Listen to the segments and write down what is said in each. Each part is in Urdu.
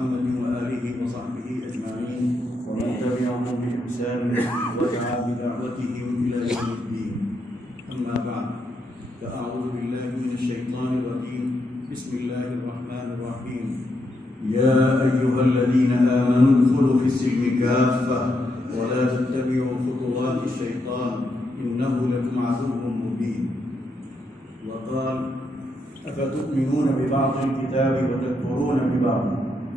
محمد وآله وصحبه أجمعين ومن تبعهم بإحسان ودعا بدعوتهم إلى يوم الدين. أما بعد، فأعوذ بالله من الشيطان الرجيم. بسم الله الرحمن الرحيم. يا أيها الذين آمنوا ادخلوا في السلم كافة ولا تتبعوا خطوات الشيطان إنه لكم عدو مبين. وقال: أفتؤمنون ببعض الكتاب وتكفرون ببعض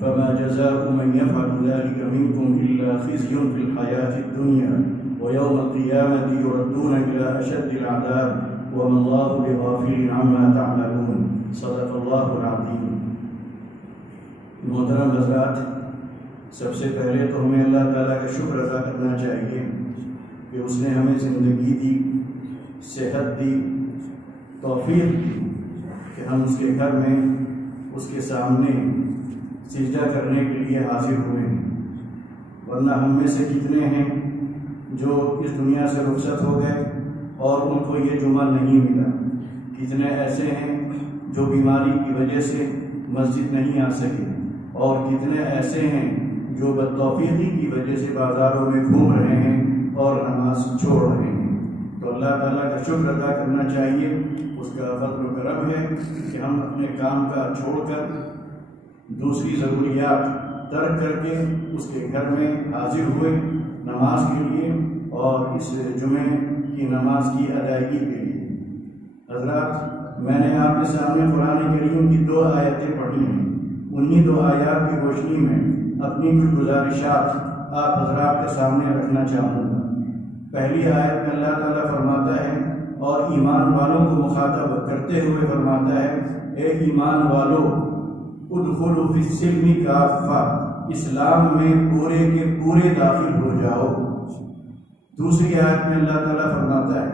فما جزاء من يفعل ذلك منكم إلا خزي في الحياة الدنيا ويوم القيامة يردون إلى أشد العذاب وما الله بغافل عما تعملون. صدق الله العظيم. محترم حضرات، سب سے پہلے تو ہمیں اللہ تعالیٰ کا شکر ادا کرنا چاہیے کہ اس نے ہمیں زندگی دی، صحت دی، توفیق دی کہ ہم اس کے گھر میں اس کے سامنے سجدہ کرنے کے لیے حاضر ہوئے ہیں. ورنہ ہم میں سے کتنے ہیں جو اس دنیا سے رخصت ہو گئے اور ان کو یہ جمعہ نہیں ملا. کتنے ایسے ہیں جو بیماری کی وجہ سے مسجد نہیں آ سکے، اور کتنے ایسے ہیں جو بدتوفیقی کی وجہ سے بازاروں میں گھوم رہے ہیں اور نماز چھوڑ رہے ہیں. تو اللہ تعالیٰ کا شکر ادا کرنا چاہیے. اس کا فضل و کرم ہے کہ ہم اپنے کام کا چھوڑ کر دوسری ضروریات ترک کر کے اس کے گھر میں حاضر ہوئے نماز کے لیے اور اس جمعے کی نماز کی ادائیگی کے لیے. حضرات، میں نے آپ کے سامنے قرآن کریم کی 2 آیتیں پڑھی ہیں. انہی 2 آیات کی روشنی میں اپنی کچھ گزارشات آپ حضرات کے سامنے رکھنا چاہوں گا. پہلی آیت میں اللہ تعالیٰ فرماتا ہے اور ایمان والوں کو مخاطب کرتے ہوئے فرماتا ہے: اے ایمان والو، ادخلوا فی السلم کافہ، اسلام میں پورے کے پورے داخل ہو جاؤ. دوسری آیت میں اللہ تعالیٰ فرماتا ہے،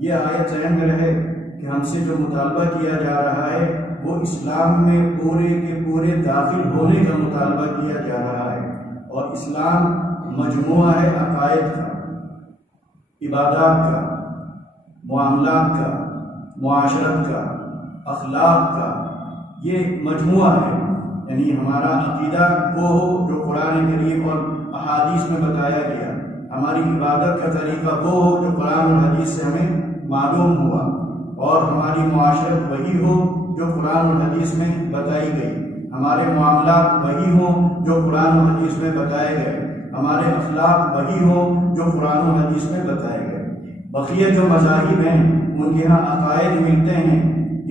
یہ آیت ذہن میں رہے کہ ہم سے جو مطالبہ کیا جا رہا ہے وہ اسلام میں پورے کے پورے داخل ہونے کا مطالبہ کیا جا رہا ہے. اور اسلام مجموعہ ہے عقائد کا، عبادات کا، معاملات کا، معاشرت کا، اخلاق کا. یہ مجموعہ ہے. یعنی ہمارا عقیدہ وہ ہو جو قرآن کریم اور احادیث میں بتایا گیا. ہماری عبادت کا طریقہ وہ ہو جو قرآن اور حدیث سے ہمیں معلوم ہوا. اور ہماری معاشرت وہی ہو جو قرآن اور حدیث میں بتائی گئی. ہمارے معاملات وہی ہوں جو قرآن و حدیث میں بتائے گئے. ہمارے اخلاق وہی ہوں جو قرآن و حدیث میں بتائے گئے. بقیہ جو مذاہب ہیں ان کے ہاں عقائد ملتے ہیں،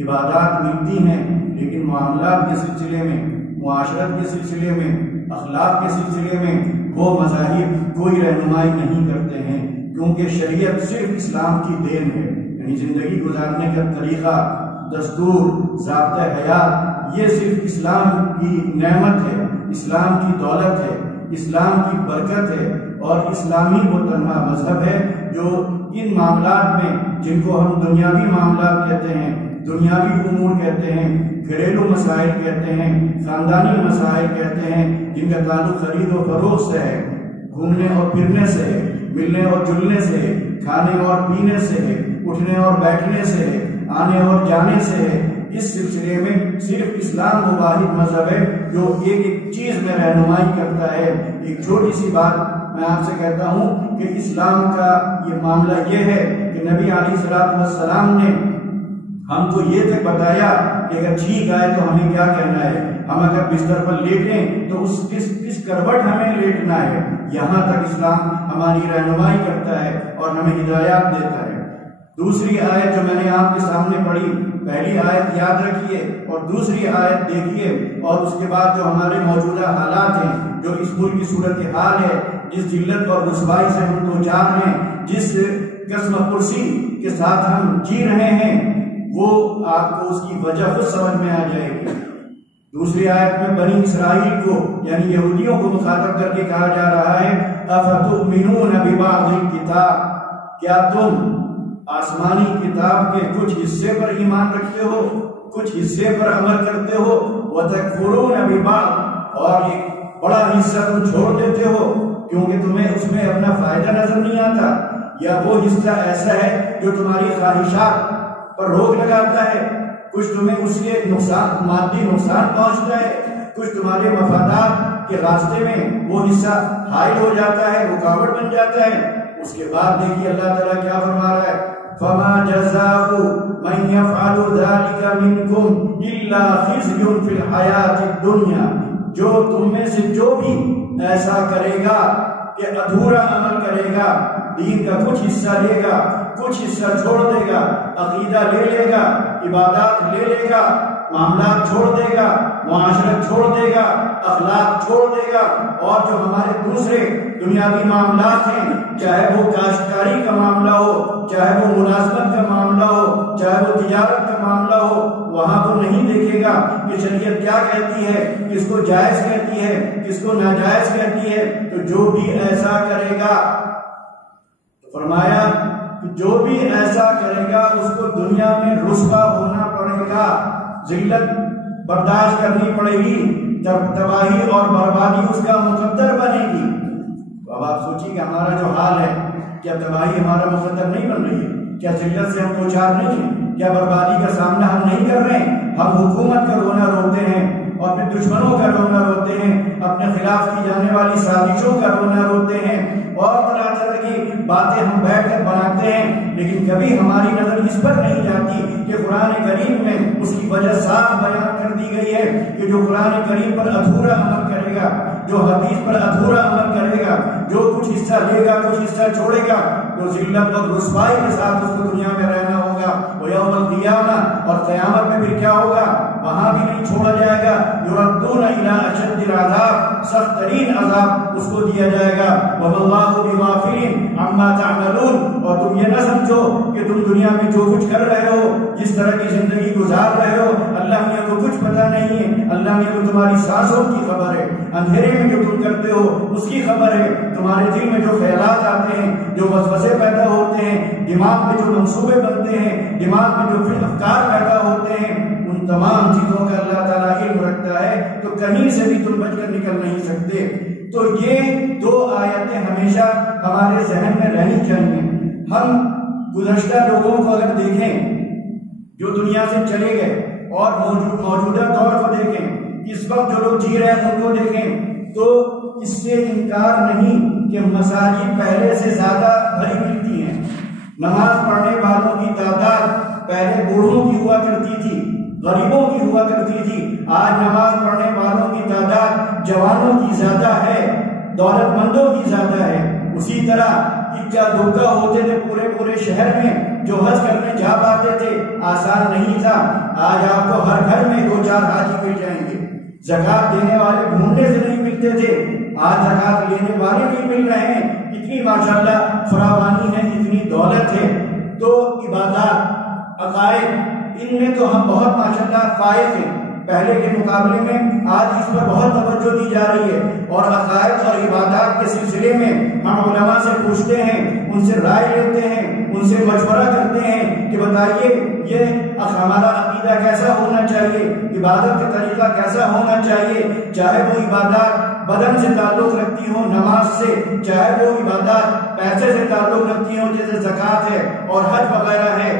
عبادات ملتی ہیں، لیکن معاملات کے سلسلے میں، معاشرت کے سلسلے میں، اخلاق کے سلسلے میں وہ مذاہب کوئی رہنمائی نہیں کرتے ہیں، کیونکہ شریعت صرف اسلام کی دین ہے. یعنی زندگی گزارنے کا طریقہ، دستور، ضابطۂ حیات، یہ صرف اسلام کی نعمت ہے، اسلام کی دولت ہے، اسلام کی برکت ہے. اور اسلامی وہ تنہا مذہب ہے جو ان معاملات میں، جن کو ہم دنیاوی معاملات کہتے ہیں، دنیاوی امور کہتے ہیں، گھریلو مسائل کہتے ہیں، خاندانی مسائل کہتے ہیں، جن کا تعلق خرید و فروخت سے ہے، گھومنے اور پھرنے سے ہے، ملنے اور جلنے سے ہے، کھانے اور پینے سے ہے، اٹھنے اور بیٹھنے سے ہے، آنے اور جانے سے ہے. اس سلسلے میں صرف اسلام وہ واحد مذہب ہے جو ایک ایک چیز میں رہنمائی کرتا ہے. ایک چھوٹی سی بات میں آپ سے کہتا ہوں کہ اسلام کا یہ معاملہ یہ ہے کہ نبی علیہ السلام نے ہم کو یہ تک بتایا کہ اگر چھینک آئے تو ہمیں کیا کہنا ہے. ہم اگر بستر پر لیٹیں تو کس کروٹ ہمیں لیٹنا ہے. یہاں تک اسلام ہماری رہنمائی کرتا ہے اور ہمیں ہدایات دیتا ہے. دوسری آیت جو میں نے آپ کے سامنے پڑھی، پہلی آیت یاد رکھیے اور دوسری آیت دیکھیے، اور اس کے بعد جو ہمارے موجودہ حالات ہیں، جو اس ملک کی صورتحال ہے، جس ذلت اور رسوائی سے ہم دوچار ہیں، جس قسم پرسی کے ساتھ ہم جی رہے ہیں، وہ آپ کو اس کی وجہ خود سمجھ میں آ جائے گی. دوسری آیت میں بنی اسرائیل کو یعنی یہودیوں کو مخاطب کر کے کہا جا رہا ہے: افتؤمنون ببعض الکتاب، کیا تم آسمانی کتاب کے کچھ حصے پر ایمان رکھتے ہو، کچھ حصے پر عمل کرتے ہو، وتکفرون ببعض، اور ایک بڑا حصہ تم چھوڑ دیتے ہو کیونکہ تمہیں اس میں اپنا فائدہ نظر نہیں آتا، یا وہ حصہ ایسا ہے جو تمہاری خواہشات پر روک لگاتا ہے، کچھ تمہیں اس کے نقصان، مادی نقصان پہنچتا ہے، کچھ تمہارے مفادات کے راستے میں وہ حصہ حائل ہو جاتا ہے، رکاوٹ بن جاتا ہے۔ اس کے بعد دیکھیے اللہ تعالیٰ کیا فرما رہا ہے، فَمَا جَزَاءُ مَن يَفْعَلُ ذَلِكَ مِنكُمْ إِلَّا خِزْيٌ فِي الْحَيَاةِ الدُّنْيَا۔ جو تم میں سے جو بھی ایسا کرے گا کہ ادھورا عمل کرے گا، دین کا کچھ حصہ لے گا، کچھ حصہ چھوڑ دے گا، عقیدہ لے گا، عبادات لے گا، معاملات چھوڑ دے گا، معاشرت چھوڑ دے گا، اخلاق چھوڑ دے گا، اور جو ہمارے دوسرے دنیاوی معاملات ہیں، چاہے وہ کاشتکاری کا معاملہ ہو، چاہے وہ ملازمت کا معاملہ ہو، چاہے وہ تجارت کا معاملہ ہو، وہاں وہ نہیں دیکھے گا کہ شریعت کیا کہتی ہے، کس کو جائز کہتی ہے، کس کو ناجائز کہتی ہے۔ تو جو بھی ایسا کرے گا، فرمایا کہ جو بھی ایسا کرے گا اس کو دنیا میں رسوا ہونا پڑے گا، ذلت برداشت کرنی پڑے گی، تباہی اور بربادی اس کا مقدر بنے گی۔ تو اب آپ سوچیے کہ ہمارا جو حال ہے، کیا تباہی ہمارا مقدر نہیں بن رہی ہے؟ کیا ذلت سے ہم دوچار نہیں ہیں؟ کیا بربادی کا سامنا ہم نہیں کر رہے ہیں؟ ہم حکومت کا رونا روتے ہیں، اور اپنے دشمنوں کا رونا روتے ہیں، اپنے خلاف کی جانے والی سازشوں کا رونا روتے ہیں، اور طرح طرح کی باتیں ہم بیٹھ کر بناتے ہیں، لیکن کبھی ہماری نظر اس پر نہیں جاتی کہ قرآن کریم میں اس کی وجہ صاف بیان کر دی گئی ہے کہ جو قرآن کریم پر ادھورا عمل کرے گا، جو حدیث پر ادھورا عمل کرے گا، جو کچھ حصہ لے گا کچھ حصہ چھوڑے گا، تو ذلت اور رسوائی کے ساتھ اس کو دنیا میں رہنا ہوگا۔ ویوم القیامہ، اور قیامت میں پھر کیا ہوگا؟ وہاں بھی نہیں چھوڑا جائے گا، یردون الی اشد العذاب، سخت ترین عذاب اس کو دیا جائے گا۔ وما اللہ بغافل عما تعملون، اور تم یہ نہ سمجھو کہ تم دنیا میں جو کچھ کر رہے ہو، جس طرح کی زندگی گزار رہے ہو، اللہ میاں کو کچھ پتہ نہیں ہے۔ اللہ میاں کو تمہاری سانسوں کی خبر ہے، اندھیرے میں جو تم کرتے ہو اس کی خبر ہے، تمہارے دل میں جو خیالات آتے ہیں، جو وسوسے پیدا ہوتے ہیں، دماغ میں جو منصوبے بنتے ہیں، دماغ میں جو افکار پیدا ہوتے ہیں، ان تمام چیزوں کا اللہ تعالیٰ علم رکھتا ہے، تو کہیں سے بھی تم بچ کر نکل نہیں سکتے۔ تو یہ دو آیتیں ہمیشہ ہمارے ذہن میں رہنی چاہیے۔ ہم گزشتہ لوگوں کو اگر دیکھیں جو دنیا سے چلے گئے، اور موجودہ دور کو دیکھیں، اس وقت جو لوگ جی رہے ہیں ان کو دیکھیں، تو اس سے انکار نہیں کہ مساجد پہلے سے زیادہ بھری ملتی ہیں۔ نماز پڑھنے والوں کی تعداد پہلے بوڑھوں کی ہوا کرتی تھی، غریبوں کی ہوا کرتی تھی، آج نماز پڑھنے والوں کی تعداد جوانوں کی زیادہ ہے، دولت مندوں کی زیادہ ہے۔ اسی طرح اکا دکا ہوتے تھے پورے شہر میں، جو حج کرنے جا پاتے تھے آسان نہیں تھا۔ آج آپ کو ہر گھر میں 2-4 حاجی مل جائیں گے۔ زکات دینے والے ڈھونڈنے سے نہیں ملتے تھے، آج زکات لینے والے نہیں مل رہے ہیں۔ اتنی ماشاءاللہ فراوانی ہے، اتنی دولت ہے۔ تو عبادات، عقائد، ان میں تو ہم بہت ماشاءاللہ فائز ہیں، پہلے کے مقابلے میں آج اس پر بہت توجہ دی جا رہی ہے، اور عقائد اور عبادات کے سلسلے میں ہم علماء سے پوچھتے ہیں، ان سے رائے لیتے ہیں، ان سے مشورہ کرتے ہیں کہ بتائیے یہ ہمارا عقیدہ کیسا ہونا چاہیے، عبادت کا طریقہ کیسا ہونا چاہیے، چاہے وہ عبادات بدن سے تعلق رکھتی ہوں نماز سے، چاہے وہ عبادات پیسے سے تعلق رکھتی ہوں جیسے زکوٰۃ ہے اور حج وغیرہ ہے۔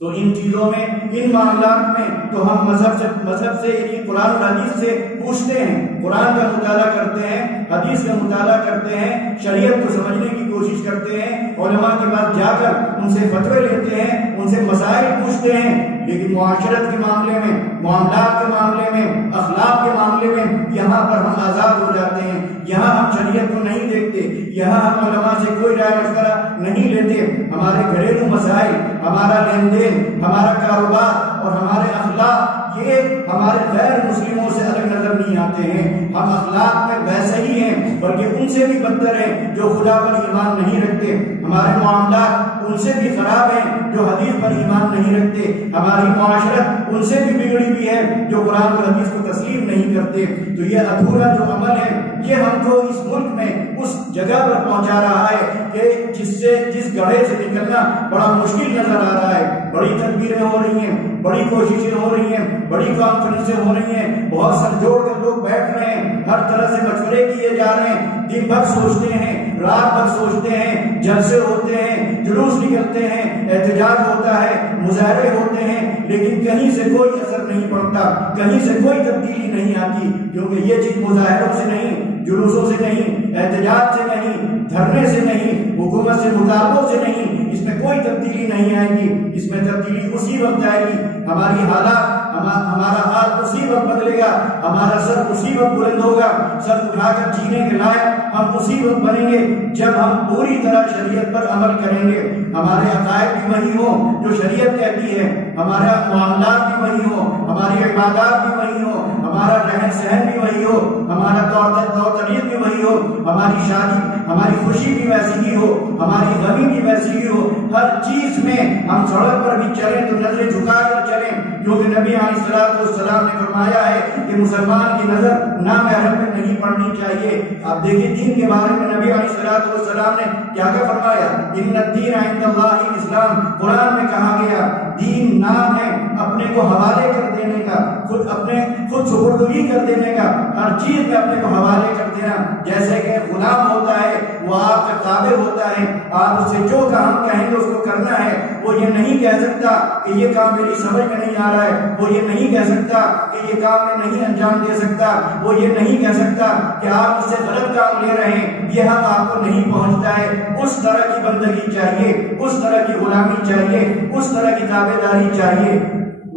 تو ان چیزوں میں، ان معاملات میں تو ہم مذہب سے یعنی قرآن و حدیث سے پوچھتے ہیں، قرآن کا مطالعہ کرتے ہیں، حدیث کا مطالعہ کرتے ہیں، شریعت کو سمجھنے کی کوشش کرتے ہیں، علماء کے پاس جا کر ان سے فتوے لیتے ہیں، ان سے مسائل پوچھتے ہیں۔ لیکن معاشرت کے معاملے میں، معاملات کے معاملے میں، اخلاق کے معاملے میں یہاں پر ہم آزاد ہو جاتے ہیں، یہاں ہم شریعت کو نہیں دیکھتے، یہاں ہم علماء سے کوئی رائے مشورہ نہیں لیتے۔ ہمارے گھریلو مسائل، ہمارا لین دین، ہمارا کاروبار اور ہمارے اخلاق، یہ ہمارے غیر مسلموں سے الگ نظر نہیں آتے ہیں۔ ہم اخلاق میں ویسے ہی ہیں، بلکہ ان سے بھی بدتر ہیں جو خدا پر ایمان نہیں رکھتے۔ ہمارے معاملات ان سے بھی خراب ہیں جو حدیث پر ایمان نہیں رکھتے۔ ہماری معاشرت ان سے بھی بگڑی ہوئی ہے جو قرآن اور حدیث کو تسلیم نہیں کرتے۔ تو یہ ادھورا جو عمل ہے، یہ ہم کو اس ملک میں اس جگہ پر پہنچا رہا ہے کہ جس گڑھے سے نکلنا بڑا مشکل نظر آ رہا ہے۔ بڑی تدبیریں ہو رہی ہیں، بڑی کوششیں ہو رہی ہیں، بڑی کانفرنسیں ہو رہی ہیں، بہت سر جوڑ کر لوگ بیٹھ رہے ہیں، ہر طرح سے مشورے کیے جا رہے ہیں، دن بھر سوچتے ہیں، رات بھر سوچتے ہیں، جلسے ہوتے ہیں، جلوس نکلتے ہیں، احتجاج ہوتا ہے، مظاہرے ہوتے ہیں، لیکن کہیں سے کوئی اثر نہیں پڑتا، کہیں سے کوئی تبدیلی نہیں آتی، کیونکہ یہ چیز مظاہروں سے نہیں، جلوسوں سے نہیں، احتجاج سے نہیں، دھرنے سے نہیں، حکومت سے مطالبوں سے نہیں، اس میں کوئی تبدیلی نہیں آئے گی۔ اس میں تبدیلی اسی وقت آئے گی، ہماری حالات، ہمارا حال اسی وقت بدلے گا، ہمارا سر اسی وقت بلند ہوگا، سر اٹھا کر جینے کے لائق ہم اسی وقت بنیں گے جب ہم پوری طرح شریعت پر عمل کریں گے، ہمارے عقائد بھی وہی ہوں جو شریعت کہتی ہے، ہمارا معاملات بھی وہی ہوں، ہماری عبادات بھی وہی ہوں، ہمارا رہن سہن بھی وہی ہو، ہمارا طور طریق بھی وہی ہو، ہماری شادی، ہماری خوشی بھی ویسی ہی ہو، ہماری غمی بھی ویسی ہی ہو، ہر چیز میں ہم سڑک پر بھی چلیں تو نظریں جھکا کر چلیں، کیونکہ نبی علیہ السلام نے فرمایا ہے کہ مسلمان کی نظر نامحرم پہ نہیں پڑنی چاہیے۔ آپ دیکھیں دین کے بارے میں نبی علیہ السلام نے کیا کیا فرمایا، ان الدین عند اللہ الاسلام، قرآن میں کہا گیا دین نام ہے اپنے کو حوالے کر دینے کا، خود سپردگی کر دینے کا، ہر چیز میں اپنے کو حوالے کر دینا، جیسے کہ غلام ہوتا ہے وہ آپ کا تابع ہوتا ہے، آپ اس سے جو کام کہیں گے اس کو کرنا ہے، وہ یہ نہیں کہہ سکتا کہ یہ کام میری سمجھ میں نہیں آ رہا ہے، وہ یہ نہیں کہہ سکتا کہ یہ کام میں نہیں انجام دے سکتا، وہ یہ نہیں کہہ سکتا کہ آپ اس سے غلط کام لے رہے ہیں، یہ حق آپ کو نہیں پہنچتا ہے۔ اس طرح کی بندگی چاہیے، اس طرح کی غلامی چاہیے، اس طرح کی تابع داری چاہیے۔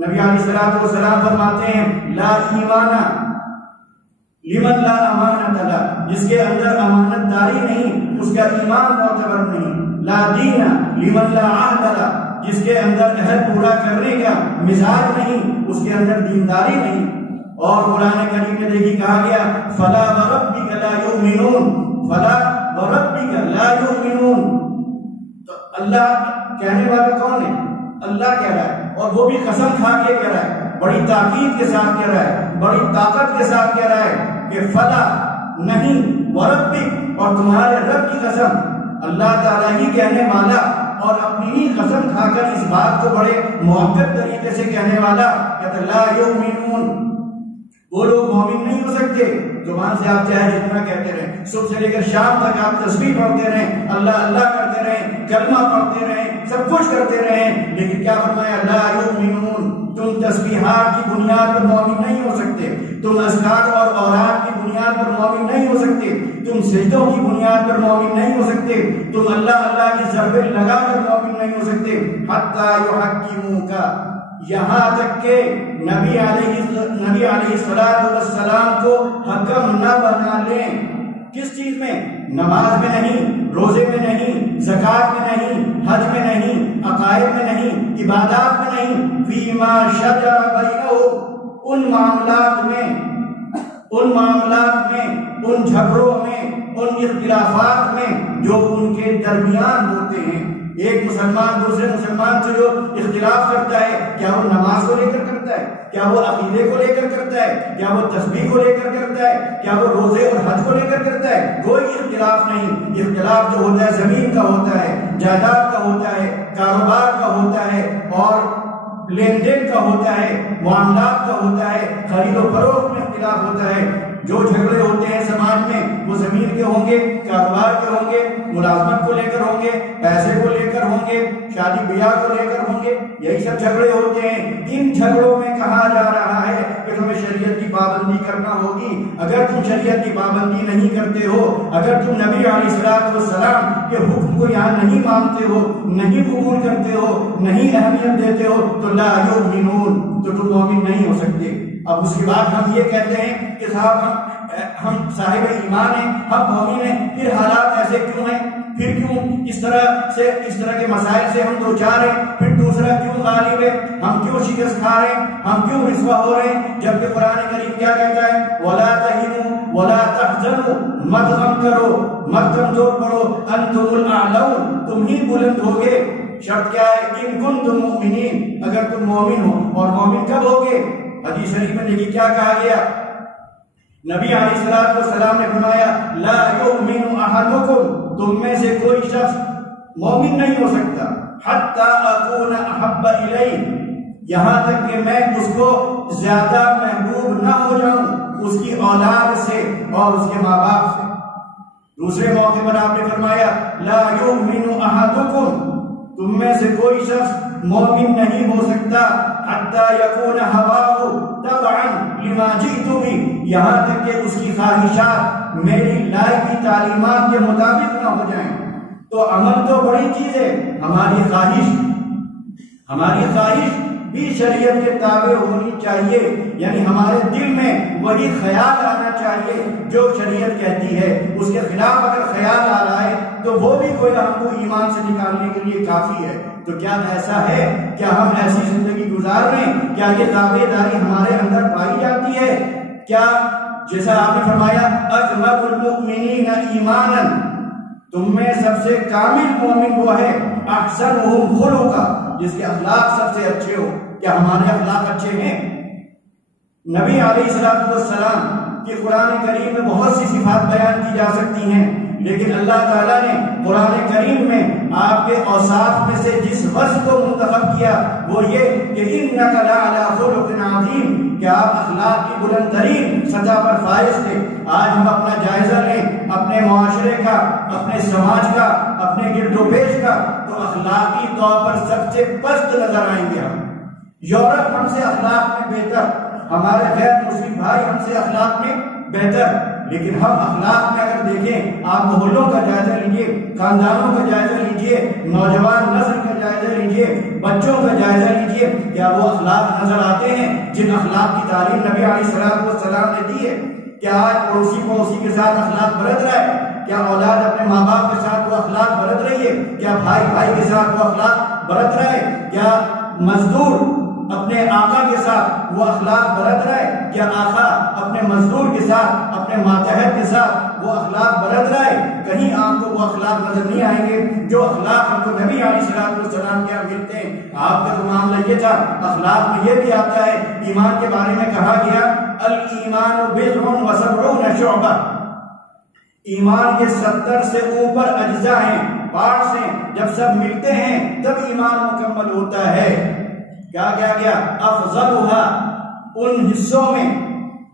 نبی علیہ السلام فرماتے ہیں لا ایمان لمن لا امانت له، جس کے اندر امانت داری نہیں اس کا ایمان معتبر نہیں، لا دین لمن لا عہد له، جس کے اندر عہد پورا کرنے کا مزاج نہیں اس کے اندر دینداری نہیں۔ اور قرآن کریم میں دیکھی کہا گیا فلا وربک لا یؤمنون، فلا وربک لا یؤمنون، تو اللہ کہنے والا کون ہے؟ اللہ کہہ رہا ہے، اور وہ بھی قسم کھا کے کہہ رہا ہے، بڑی تاکید کے ساتھ کہہ رہا ہے، بڑی طاقت کے ساتھ کہہ رہا ہے کہ فلا نہیں، وربک، اور تمہارے رب کی قسم، اللہ تعالیٰ ہی کہنے والا اور اپنی ہی قسم کھا کر اس بات کو بڑے موقع طریقے سے کہنے والا کہتا لا یؤمنون، وہ لوگ مومن نہیں ہو سکتے۔ زبان سے آپ چاہے جتنا کہتے رہیں، صبح سے لے کر شام تک آپ تسبیح پڑھتے رہیں، اللہ اللہ کرتے رہیں، کلمہ پڑھتے رہیں، سب کچھ کرتے رہیں، لیکن کیا فرمایا لا یؤمنون، تم تسبیحات کی بنیاد پر مومن نہیں ہو سکتے، تم اذکار اور اوراد کی بنیاد پر مومن نہیں ہو سکتے، تم سجدوں کی بنیاد پر مومن نہیں ہو سکتے، تم اللہ اللہ کی ضربیں لگا کر مومن نہیں ہو سکتے، حتی یحکموک، یہاں تک کہ نبی علیہ السلام کو حکم نہ بنا لیں۔ کس چیز میں؟ نماز میں نہیں، روزے میں نہیں، زکوٰۃ میں نہیں، حج میں نہیں، عقائد میں نہیں، عبادات میں نہیں، فیما شجر بینہم، ان معاملات میں، ان جھگڑوں میں، ان اختلافات میں جو ان کے درمیان ہوتے ہیں۔ ایک مسلمان دوسرے مسلمان سے جو اختلاف کرتا ہے، کیا وہ نماز کو لے کر کرتا ہے؟ کیا وہ عقیدے کو لے کر کرتا ہے؟ کیا وہ تسبیح کو لے کر کرتا ہے؟ کیا وہ روزے اور حج کو لے کر کرتا ہے؟ کوئی اختلاف نہیں۔ اختلاف جو ہوتا ہے زمین کا ہوتا ہے، جائیداد کا ہوتا ہے، کاروبار کا ہوتا ہے، اور لین دین کا ہوتا ہے، معاملات کا ہوتا ہے، خرید و فروخت میں اختلاف ہوتا ہے۔ جو جھگڑے ہوتے ہیں سماج میں وہ زمین کے ہوں گے، کاروبار کے ہوں گے، ملازمت کو لے کر ہوں گے، پیسے کو لے کر ہوں گے، شادی بیاہ کو لے کر ہوں گے، یہی سب جھگڑے ہوتے ہیں۔ ان جھگڑوں میں کہا جا رہا ہے کہ تمہیں شریعت کی پابندی کرنا ہوگی۔ اگر تم شریعت کی پابندی نہیں کرتے ہو، اگر تم نبی علیہ السلام کے حکم کو یہاں نہیں مانتے ہو، نہیں قبول کرتے ہو، نہیں اہمیت دیتے ہو، تو لا یؤمنون، تو تم مومن نہیں ہو سکتے۔ اب اس کے بعد ہم یہ کہتے ہیں کہ صاحب ہم صاحب ایمان ہیں، ہم مومن ہیں، پھر حالات ایسے کیوں ہیں؟ پھر کیوں اس طرح کے مسائل سے ہم دو چار ہیں؟ پھر دوسرا کیوں غالب ہے؟ ہم کیوں شکست کھا رہے ہیں؟ ہم کیوں رسوا ہو رہے ہیں؟ جبکہ قرآن کریم کیا کہتا ہے؟ وَلَا تَهِنُوا وَلَا تَحْزَنُوا، مت غم کرو، مت کمزور پڑو، أَنْتُمُ الْأَعْلَوْنَ، تم ہی بلند ہوگے۔ شرط کیا ہے؟ إِن كُنتُم مُؤْمِنِينَ، اگر تم مومن ہو۔ اور مومن کب ہوگے؟ حدیث شریف میں دیکھیے کیا کہا گیا، نبی علیہ السلام نے فرمایا لا یؤمن احدکم، تم میں سے کوئی شخص مومن نہیں ہو سکتا حتی اکون احب الیہ، یہاں تک کہ میں اس کو زیادہ محبوب نہ ہو جاؤں اس کی اولاد سے، اور اس کے ماں باپ سے۔ دوسرے موقع پر آپ نے فرمایا لا یؤمن احدکم، تم میں سے کوئی شخص مومن نہیں ہو سکتا حتی یکون ہواہ تبعا لما جئت بہ، یہاں تک کہ اس کی خواہشات میری لائی کی تعلیمات کے مطابق نہ ہو جائیں۔ تو عمل تو بڑی چیز ہے، ہماری خواہش بھی شریعت کے تابع ہونی چاہیے، یعنی ہمارے دل میں وہی خیال آنا چاہیے جو شریعت کہتی ہے۔ اس کے خلاف اگر خیال آ رہا ہے تو وہ بھی کوئی ہم کو ایمان سے نکالنے کے لیے کافی ہے۔ تو کیا ایسا ہے؟ کیا ہم ایسی زندگی گزار رہے ہیں؟ کیا یہ تابع داری ہمارے اندر پائی جاتی ہے؟ کیا جیسا آپ نے فرمایا اکمل المؤمنین ایمانا، تم میں سب سے کامل مومن وہ ہے احسنہم خلقا، جس کے اخلاق سب سے اچھے ہو۔ کیا ہمارے اخلاق اچھے ہیں؟ نبی علیہ السلام کی قرآن کریم میں بہت سی صفات بیان کی جا سکتی ہیں، لیکن اللہ تعالیٰ نے قرآن کریم میں آپ کے اوصاف میں سے جس وصف کو منتخب کیا وہ یہ کہ انک لعلی خلق عظیم، کہ آپ اخلاق کی بلند ترین سطح پر فائز تھے۔ آج ہم اپنا جائزہ لیں اپنے معاشرے کا، اپنے سماج کا، اپنے گرد و پیش کا، تو اخلاقی طور پر سب سے پست نظر آئیں گے ہم۔ یورپ ہم سے اخلاق میں بہتر، ہمارے غیر مسلم بھائی ہم سے اخلاق میں بہتر، لیکن ہم اخلاق میں اگر دیکھیں، آپ محلوں کا جائزہ لیجئے، خاندانوں کا جائزہ لیجئے، نوجوان نسل کا جائزہ لیجئے، بچوں کا جائزہ لیجئے، کیا وہ اخلاق نظر آتے ہیں جن اخلاق کی تعلیم نبی علیہ السلام نے دی ہے؟ کیا آج پڑوسی کے ساتھ اخلاق برت رہا ہے؟ کیا اولاد اپنے ماں باپ کے ساتھ وہ اخلاق برت رہی ہے؟ کیا بھائی کے ساتھ وہ اخلاق برت رہا ہے؟ کیا مزدور اپنے آقا کے ساتھ وہ اخلاق برت رہا ہے؟ کیا آقا اپنے مزدور کے ساتھ، اپنے ماتحت کے ساتھ وہ اخلاق برت رہا ہے؟ کہیں آپ کو وہ اخلاق نظر نہیں آئیں گے جو اخلاق ہم کو نبی علیہ السلام کے ملتے ہیں۔ آپ کا تو معاملہ یہ تھا، اخلاق میں یہ بھی آتا ہے، ایمان کے بارے میں کہا گیا الایمان بضع و سبعون شعبہ، ایمان کے 70 سے اوپر اجزاء ہیں، پارٹس ہیں، جب سب ملتے ہیں تب ایمان مکمل ہوتا ہے۔ کیا کیا گیا؟ افضلھا، ان حصوں میں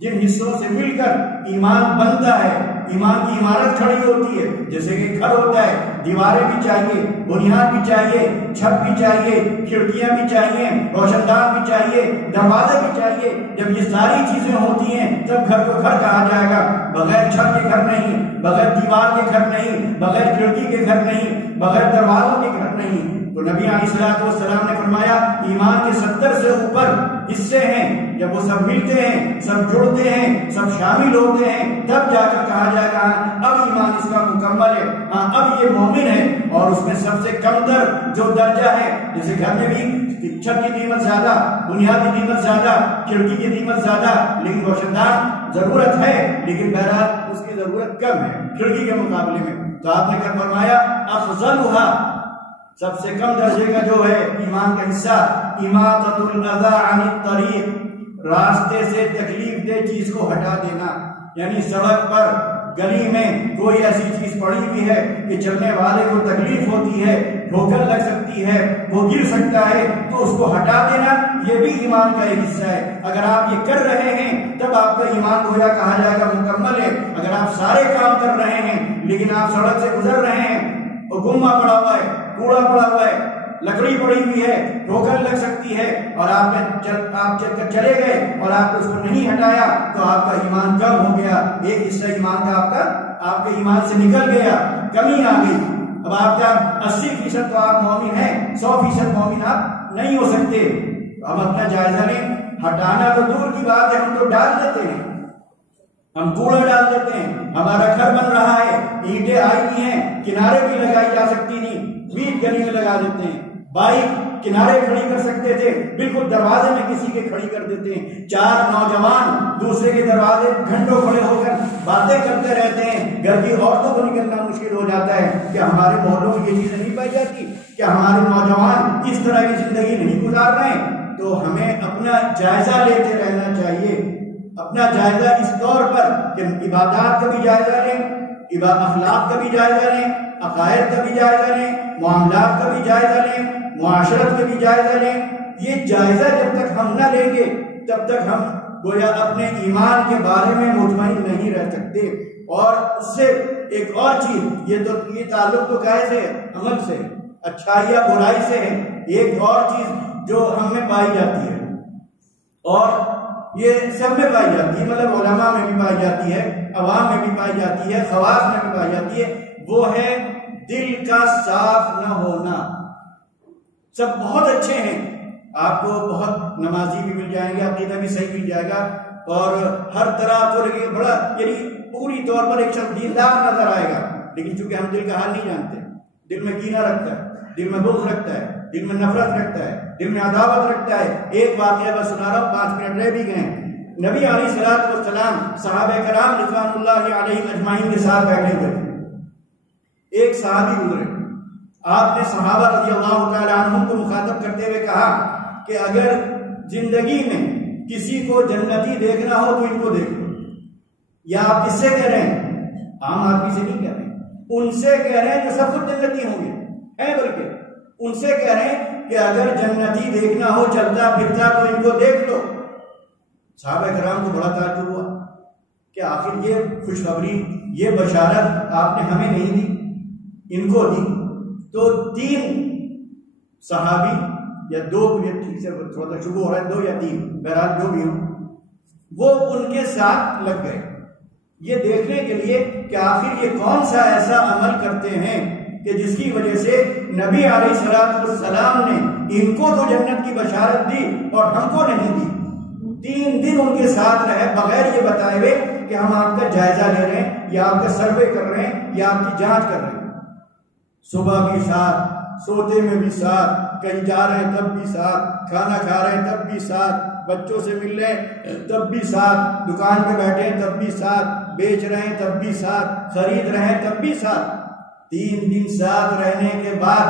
جن حصوں سے مل کر ایمان بنتا ہے، ایمان کی عمارت کھڑی ہوتی ہے، جیسے کہ گھر ہوتا ہے، دیواریں بھی چاہیے، بنیاد بھی چاہیے، چھت بھی چاہیے، کھڑکیاں بھی چاہیے، روشن دان بھی چاہیے، دروازے بھی چاہیے۔ جب یہ ساری چیزیں ہوتی ہیں تب گھر کو گھر کہا جائے گا۔ بغیر چھت کے گھر نہیں، بغیر دیوار کے گھر نہیں، بغیر کھڑکی کے گھر نہیں، بغیر دروازوں کے گھر نہیں۔ تو نبی علیہ السلام نے فرمایا ایمان کے 70 سے اوپر حصے ہیں، جب وہ سب ملتے ہیں، سب جڑتے ہیں، سب شامل ہوتے ہیں، تب جا کر کہا جائے گا اب ایمان اس کا مکمل ہے، ہاں اب یہ مومن ہے۔ اور اس میں سب سے کم در جو درجہ ہے، جیسے گھر میں بھی چھت کی قیمت زیادہ، بنیاد کی قیمت زیادہ، کھڑکی کی قیمت زیادہ، لیکن روشن دان ضرورت ہے، لیکن بہرحال اس کی ضرورت کم ہے کھڑکی کے مقابلے میں۔ تو آپ نے کیا فرمایا؟ افضلھا، سب سے کم درجے کا جو ہے ایمان کا حصہ، اماطۃ الاذی عن الطریق، راستے سے تکلیف دہ چیز کو ہٹا دینا، یعنی سڑک پر گلی میں کوئی ایسی چیز پڑی ہوئی ہے کہ چلنے والے کو تکلیف ہوتی ہے، ٹھوکر لگ سکتی ہے، وہ گر سکتا ہے، تو اس کو ہٹا دینا یہ بھی ایمان کا ایک حصہ ہے۔ اگر آپ یہ کر رہے ہیں تب آپ کا ایمان گویا کہا جائے گا مکمل ہے۔ اگر آپ سارے کام کر رہے ہیں لیکن آپ سڑک سے گزر رہے ہیں، وہ گمہ پڑا ہوا ہے، کوڑا پڑا ہوا ہے، لکڑی پڑی ہوئی ہے، ٹھوکر لگ سکتی ہے، اور آپ چل کر چلے گئے اور آپ نے اس کو نہیں ہٹایا تو آپ کا ایمان کم ہو گیا، ایک حصہ ایمان کا آپ کے ایمان سے نکل گیا، کمی آ گئی۔ اب آپ کا 80% تو آپ مومن ہیں، 100% مومن آپ نہیں ہو سکتے۔ ہم اپنا جائزہ لیں، ہٹانا تو دور کی بات ہے، ہم تو ڈال دیتے ہیں، ہم کوڑا ڈال دیتے ہیں، ہمارا گھر بن رہا ہے، اینٹیں آئی ہوئی ہیں، کنارے بھی لگائی جا سکتی نہیں، بیچ گلی میں لگا دیتے ہیں، بائک کنارے کھڑی کر سکتے تھے، بالکل دروازے میں کسی کے کھڑی کر دیتے ہیں۔ 4 نوجوان دوسرے کے دروازے گھنٹوں کھڑے ہو کر باتیں کرتے رہتے ہیں، گھر کی عورتوں کو نکلنا مشکل ہو جاتا ہے۔ کیا ہمارے محلوں میں یہ چیزیں نہیں پائی جاتی؟ کیا ہمارے نوجوان اس طرح کی زندگی نہیں گزار رہے ہیں؟ تو ہمیں اپنا جائزہ لیتے رہنا چاہیے، اپنا جائزہ اس طور پر کہ عبادات کا بھی جائزہ لیں، اخلاق کا بھی جائزہ لیں، عقائد کا بھی جائزہ لیں، معاملات کا بھی جائزہ لیں، معاشرت کا بھی جائزہ لیں۔ یہ جائزہ جب تک ہم نہ لیں گے تب تک ہم گویا اپنے ایمان کے بارے میں مطمئن نہیں رہ سکتے۔ اور اس سے ایک اور چیز، یہ تعلق تو قائد ہے عمل سے، اچھائی یا برائی سے ہے، ایک اور چیز جو ہم میں پائی جاتی ہے اور یہ سب میں پائی جاتی ہے، مطلب علماء میں بھی پائی جاتی ہے، عوام میں بھی پائی جاتی ہے، خواص میں بھی پائی جاتی ہے، وہ ہے دل کا صاف نہ ہونا۔ سب بہت اچھے ہیں، آپ کو بہت نمازی بھی مل جائیں گے، عقیدہ بھی صحیح مل جائے گا، اور ہر طرح آپ کو لگے بڑا یعنی پوری طور پر ایک شخص دیندار نظر آئے گا، لیکن چونکہ ہم دل کا حال نہیں جانتے، دل میں کینہ رکھتا ہے، دل میں بغض رکھتا ہے، دل میں نفرت رکھتا ہے، دل میں عداوت رکھتا ہے۔ ایک واقعہ بس سنا رہا ہوں، 5 منٹ رہ بھی گئے۔ نبی علیہ الصلوۃ والسلام صحابہ کرام رضوان اللہ علیہم اجمعین کے ساتھ بیٹھے ہوئے تھے، ایک صحابی گزرے، آپ نے صحابہ رضی اللہ تعالی عنہم کو مخاطب کرتے ہوئے کہا کہ اگر زندگی میں کسی کو جنتی دیکھنا ہو تو ان کو دیکھ لو۔ یا آپ کس سے کہہ رہے ہیں؟ عام آدمی سے نہیں کہہ رہے ہیں، ان سے کہہ رہے ہیں جو سب کچھ جنتی ہوں گے، بلکہ ان سے کہہ رہے ہیں کہ اگر جنتی دیکھنا ہو چلتا پھرتا تو ان کو دیکھ لو۔ صحابہ کرام کو بڑا تعجب ہوا کہ آخر یہ خوشخبری، یہ بشارت آپ نے ہمیں نہیں دی، ان کو دی۔ تو 3 صحابی یا 2، ٹھیک سے تھوڑا سا شبہ ہو رہا ہے، 2 یا 3، بہرحال جو بھی ہوں، وہ ان کے ساتھ لگ گئے یہ دیکھنے کے لیے کہ آخر یہ کون سا ایسا عمل کرتے ہیں کہ جس کی وجہ سے نبی علیہ الصلوۃ والسلام نے ان کو تو جنت کی بشارت دی اور ہم کو نہیں دی۔ 3 دن ان کے ساتھ رہے بغیر یہ بتائے ہوئے کہ ہم آپ کا جائزہ لے رہے ہیں یا آپ کا سروے کر رہے ہیں یا آپ کی جانچ کر رہے ہیں۔ صبح بھی ساتھ، سوتے میں بھی ساتھ، کہیں جا رہے ہیں تب بھی ساتھ، کھانا کھا رہے ہیں تب بھی ساتھ، بچوں سے مل رہے ہیں تب بھی ساتھ، دکان پہ بیٹھے ہیں تب بھی ساتھ، بیچ رہے ہیں تب بھی ساتھ، خرید رہے ہیں تب بھی ساتھ۔ 3 دن ساتھ رہنے کے بعد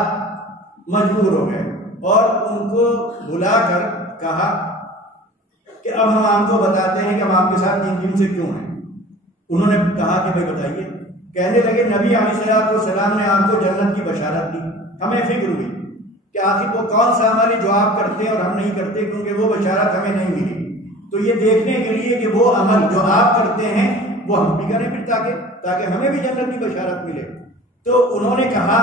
مجبور ہو گئے اور ان کو بلا کر کہا کہ اب ہم آپ کو بتاتے ہیں کہ ہم آپ کے ساتھ 3 دن سے کیوں ہیں۔ انہوں نے کہا کہ بھائی بتائیے۔ کہنے لگے نبی علیہ الصلوۃ والسلام نے آپ کو جنت کی بشارت دی، ہمیں فکر ہوئی کہ آخر وہ کون سا عمل ہے جو آپ کرتے ہیں اور ہم نہیں کرتے، کیونکہ وہ بشارت ہمیں نہیں ملی۔ تو یہ دیکھنے کے لیے کہ وہ عمل جو آپ کرتے ہیں وہ ہم بھی کریں پھر تاکہ ہمیں بھی جنت کی بشارت ملے۔ تو انہوں نے کہا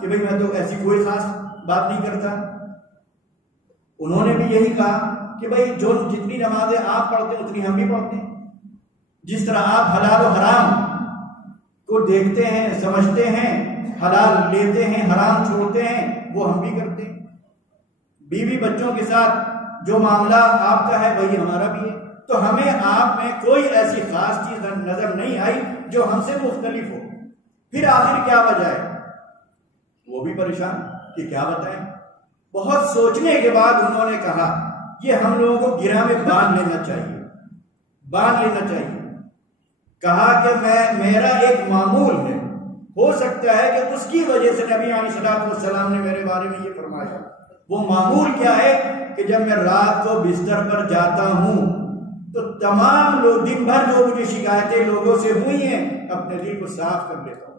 کہ بھئی میں تو ایسی کوئی خاص بات نہیں کرتا۔ انہوں نے بھی یہی کہا کہ بھئی جو جتنی نمازیں آپ پڑھتے ہیں اتنی ہم بھی پڑھتے ہیں، جس طرح آپ حلال و حرام کو دیکھتے ہیں، سمجھتے ہیں، حلال لیتے ہیں، حرام چھوڑتے ہیں، وہ ہم بھی کرتے ہیں۔ بیوی بچوں کے ساتھ جو معاملہ آپ کا ہے وہی ہمارا بھی ہے۔ تو ہمیں آپ میں کوئی ایسی خاص چیز نظر نہیں آئی جو ہم سے مختلف ہو۔ پھر آخر کیا وجہ ہے؟ وہ بھی پریشان کہ کیا بتائیں۔ بہت سوچنے کے بعد انہوں نے کہا یہ ہم لوگوں کو گرہ میں باندھ لینا چاہیے۔ کہا کہ میرا ایک معمول ہے، ہو سکتا ہے کہ اس کی وجہ سے نبی علیہ الصلوۃ والسلام نے میرے بارے میں یہ فرمایا۔ وہ معمول کیا ہے کہ جب میں رات کو بستر پر جاتا ہوں تو تمام لوگ دن بھر جو مجھے شکایتیں لوگوں سے ہوئی ہیں اپنے دل کو صاف کر لیتا ہوں۔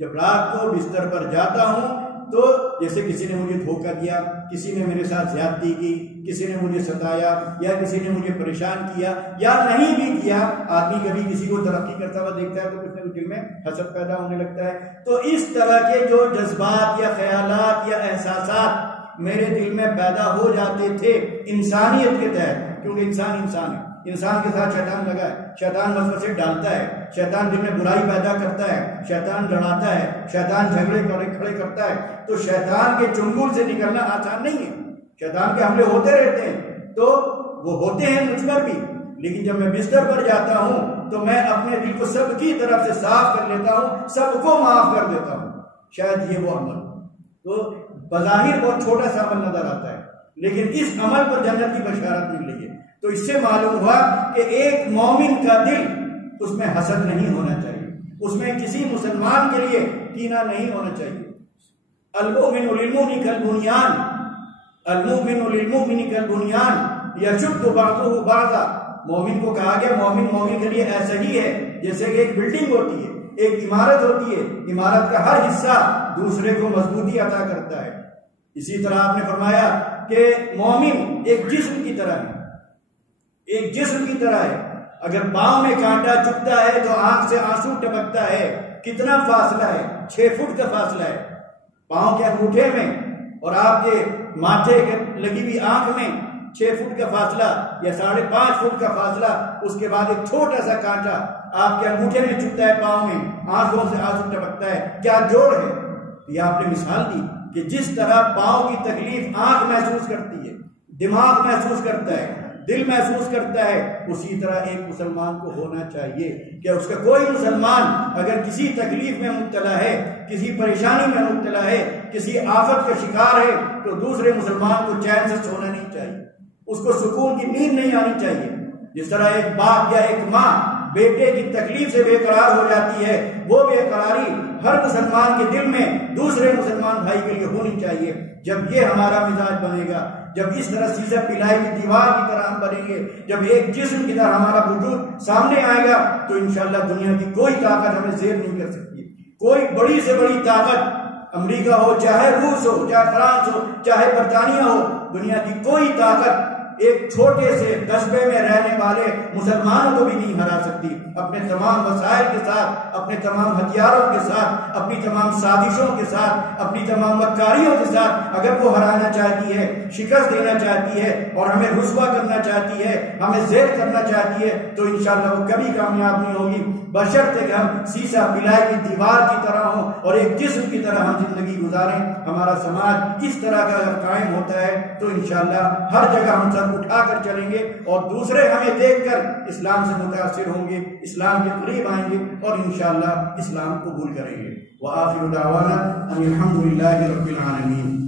جب رات کو بستر پر جاتا ہوں تو جیسے کسی نے مجھے دھوکہ دیا، کسی نے میرے ساتھ زیادتی کی، کسی نے مجھے ستایا یا کسی نے مجھے پریشان کیا یا نہیں بھی کیا، آدمی کبھی کسی کو ترقی کرتا ہوا دیکھتا ہے تو کچھ نہ کچھ دل میں حسد پیدا ہونے لگتا ہے۔ تو اس طرح کے جو جذبات یا خیالات یا احساسات میرے دل میں پیدا ہو جاتے تھے انسانیت کے تحت، کیونکہ انسان ہے، انسان کے ساتھ شیطان لگا ہے، شیطان وسوسے ڈالتا ہے، شیطان دل میں برائی پیدا کرتا ہے، شیطان لڑاتا ہے، شیطان جھگڑے کھڑے کرتا ہے۔ تو شیطان کے چنگل سے نکلنا آسان نہیں ہے، شیطان کے حملے ہوتے رہتے ہیں، تو وہ ہوتے ہیں مجھ پر بھی، لیکن جب میں بستر پر جاتا ہوں تو میں اپنے دل کو سب کی طرف سے صاف کر لیتا ہوں، سب کو معاف کر دیتا ہوں۔ شاید یہ وہ عمل تو بظاہر بہت چھوٹا سا عمل نظر آتا ہے، لیکن اس عمل پر جنت کی بشارت مل رہی ہے۔ تو اس سے معلوم ہوا کہ ایک مومن کا دل اس میں حسد نہیں ہونا چاہیے، اس میں کسی مسلمان کے لیے کینہ نہیں ہونا چاہیے۔ المؤمن للمؤمن کالبنیان، المؤمن للمؤمن کالبنیان یشد بعضه بعضا۔ مومن کو کہا گیا مومن کے لیے ایسا ہی ہے جیسے کہ ایک بلڈنگ ہوتی ہے، ایک عمارت ہوتی ہے، عمارت کا ہر حصہ دوسرے کو مضبوطی عطا کرتا ہے۔ اسی طرح آپ نے فرمایا کہ مومن ایک جسم کی طرح ہے، ایک جسم کی طرح ہے. اگر پاؤں میں کانٹا چبھتا ہے تو آنکھ سے آنسو ٹپکتا ہے. کتنا فاصلہ ہے؟ 6 فٹ کا فاصلہ ہے پاؤں کے انگوٹھے میں اور آپ کے ماتھے کے لگی ہوئی آنکھ میں 6 فٹ کا فاصلہ یا 5.5 فٹ کا فاصلہ. اس کے بعد ایک چھوٹا سا کانٹا آپ کے انگوٹھے میں چبھتا ہے، پاؤں میں آنکھوں سے آنسو ٹپکتا ہے. کیا جوڑ ہے؟ یہ آپ نے مثال دی کہ جس طرح پاؤں کی تکلیف آنکھ محسوس کرتی ہے، دماغ محسوس کرتا ہے، دل محسوس کرتا ہے، اسی طرح ایک مسلمان کو ہونا چاہیے کہ اس کا کوئی مسلمان اگر کسی تکلیف میں مبتلا ہے، کسی پریشانی میں مبتلا ہے، کسی آفت کا شکار ہے تو دوسرے مسلمان کو چین سے سونا نہیں چاہیے، اس کو سکون کی نیند نہیں آنی چاہیے. جس طرح ایک باپ یا ایک ماں بیٹے کی تکلیف سے بے قرار ہو جاتی ہے، وہ بے قراری ہر مسلمان کے دل میں دوسرے مسلمان بھائی کے لیے ہونی چاہیے. جب یہ ہمارا مزاج بنے گا، جب اس طرح سیسا پلائی کی دیوار کی طرح ہم بنیں گے، جب ایک جسم کی طرح ہمارا وجود سامنے آئے گا تو انشاءاللہ دنیا کی کوئی طاقت ہمیں زیر نہیں کر سکتی. کوئی بڑی سے بڑی طاقت، امریکہ ہو، چاہے روس ہو، چاہے فرانس ہو، چاہے برطانیہ ہو، دنیا کی کوئی طاقت ایک چھوٹے سے قصبے میں رہنے والے مسلمانوں کو بھی نہیں ہرا سکتی. اپنے تمام وسائل کے ساتھ، اپنے تمام ہتھیاروں کے ساتھ، اپنی تمام سازشوں کے ساتھ، اپنی تمام مکاریوں کے ساتھ اگر وہ ہرانا چاہتی ہے، شکست دینا چاہتی ہے اور ہمیں رسوا کرنا چاہتی ہے، ہمیں زیر کرنا چاہتی ہے تو انشاءاللہ وہ کبھی کامیاب نہیں ہوگی، بشرطے کہ ہم سیسا پلائی کی دیوار کی طرح ہوں اور ایک جسم کی طرح ہم زندگی گزاریں. ہمارا سماج اس طرح کا اگر قائم ہوتا ہے تو انشاءاللہ ہر جگہ ہم سب اٹھا کر چلیں گے اور دوسرے ہمیں دیکھ کر اسلام سے متاثر ہوں گے، اسلام کے قریب آئیں گے اور انشاءاللہ اسلام قبول کریں گے. وآخر دعوانا ان الحمد للہ رب العالمین.